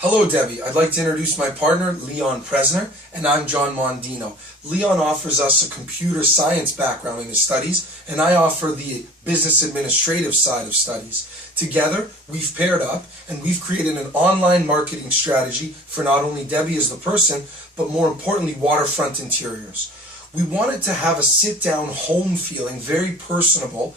Hello, Debbie. I'd like to introduce my partner, Leon Presner, and I'm John Mondino. Leon offers us a computer science background in his studies, and I offer the business administrative side of studies. Together, we've paired up, and we've created an online marketing strategy for not only Debbie as the person, but more importantly, Waterfront Interiors. We wanted to have a sit-down home feeling, very personable,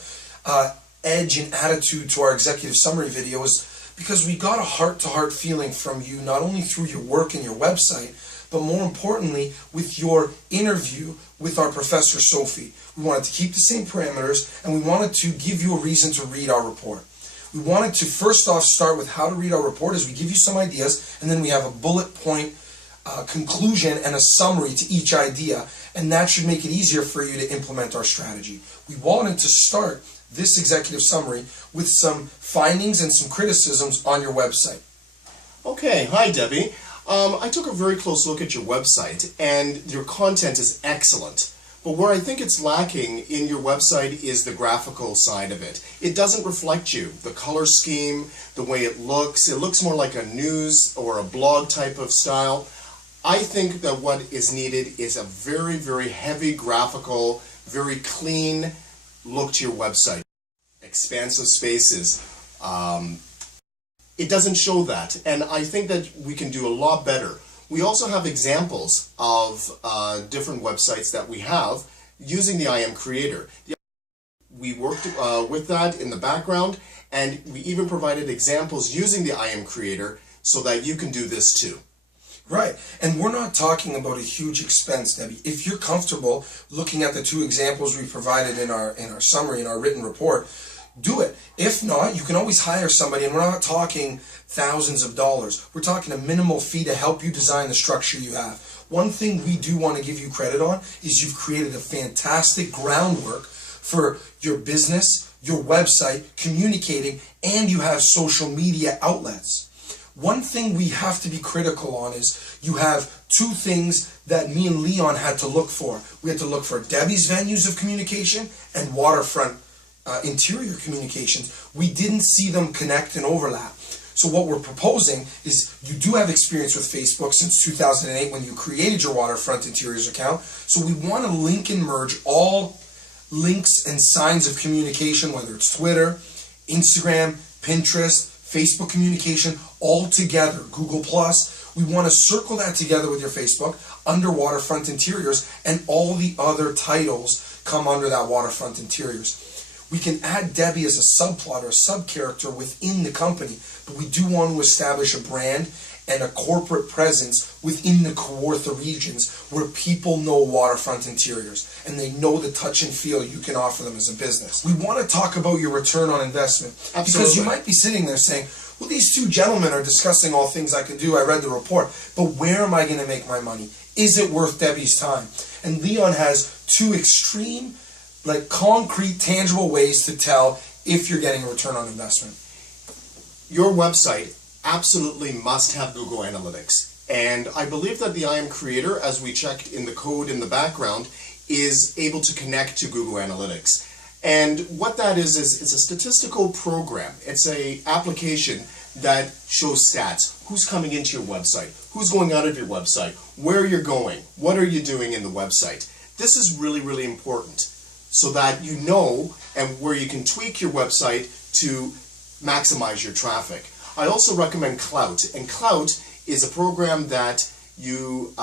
edge and attitude to our executive summary videos, because we got a heart-to-heart feeling from you, not only through your work and your website, but more importantly, with your interview with our Professor Sophie. We wanted to keep the same parameters, and we wanted to give you a reason to read our report. We wanted to first off start with how to read our report, as we give you some ideas, and then we have a bullet point conclusion and a summary to each idea, and that should make it easier for you to implement our strategy. We wanted to start this executive summary with some findings and some criticisms on your website. Okay, hi Debbie. I took a very close look at your website, and your content is excellent. But where I think it's lacking in your website is the graphical side of it. It doesn't reflect you. The color scheme, the way it looks more like a news or a blog type of style. I think that what is needed is a very, very heavy graphical, very clean look to your website. Expansive spaces. It doesn't show that, and I think that we can do a lot better. We also have examples of different websites that we have using the IM Creator. We worked with that in the background, and we even provided examples using the IM Creator so that you can do this too. Right, and we're not talking about a huge expense, Debbie. If you're comfortable looking at the two examples we provided in our summary, in our written report, do it. If not, you can always hire somebody, and we're not talking thousands of dollars. We're talking a minimal fee to help you design the structure you have. One thing we do want to give you credit on is you've created a fantastic groundwork for your business, your website, communicating, and you have social media outlets. One thing we have to be critical on is you have two things that me and Leon had to look for. We had to look for Debbie's venues of communication and Waterfront interior communications. We didn't see them connect and overlap. So what we're proposing is you do have experience with Facebook since 2008 when you created your Waterfront Interiors account. So we want to link and merge all links and signs of communication, whether it's Twitter, Instagram, Pinterest, Facebook communication, all together, Google+. We want to circle that together with your Facebook under Waterfront Interiors, and all the other titles come under that Waterfront Interiors. We can add Debbie as a subplot or a sub-character within the company, but we do want to establish a brand and a corporate presence within the Kawartha regions where people know Waterfront Interiors and they know the touch and feel you can offer them as a business. We want to talk about your return on investment. Absolutely. Because you might be sitting there saying, well, these two gentlemen are discussing all things I can do. I read the report, but where am I going to make my money? Is it worth Debbie's time? And Leon has two extreme, concrete, tangible ways to tell if you're getting a return on investment. Your website absolutely must have Google Analytics. And I believe that the IM Creator, as we checked in the code in the background, is able to connect to Google Analytics. And what that is it's a statistical program. It's an application that shows stats. Who's coming into your website? Who's going out of your website? Where you're going? What are you doing in the website? This is really, really important so that you know and where you can tweak your website to maximize your traffic. I also recommend Clout, and Clout is a program that you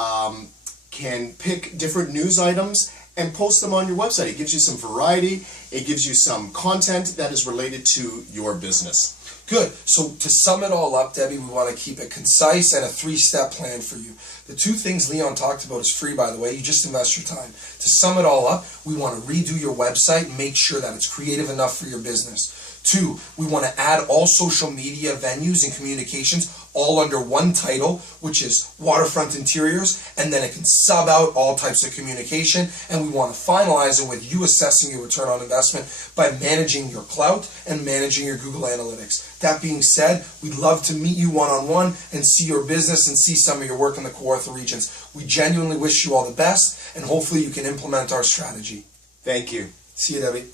can pick different news items and post them on your website. It gives you some variety, it gives you some content that is related to your business. Good. So to sum it all up, Debbie, we want to keep it concise and a three-step plan for you. The two things Leon talked about is free, by the way. You just invest your time. To sum it all up, we want to redo your website, make sure that it's creative enough for your business. 2, we want to add all social media venues and communications all under one title, which is Waterfront Interiors, and then it can sub out all types of communication, and we want to finalize it with you assessing your return on investment by managing your clout and managing your Google Analytics. That being said, we'd love to meet you one-on-one and see your business and see some of your work in the Kawartha regions. We genuinely wish you all the best, and hopefully you can implement our strategy. Thank you. See you, Debbie.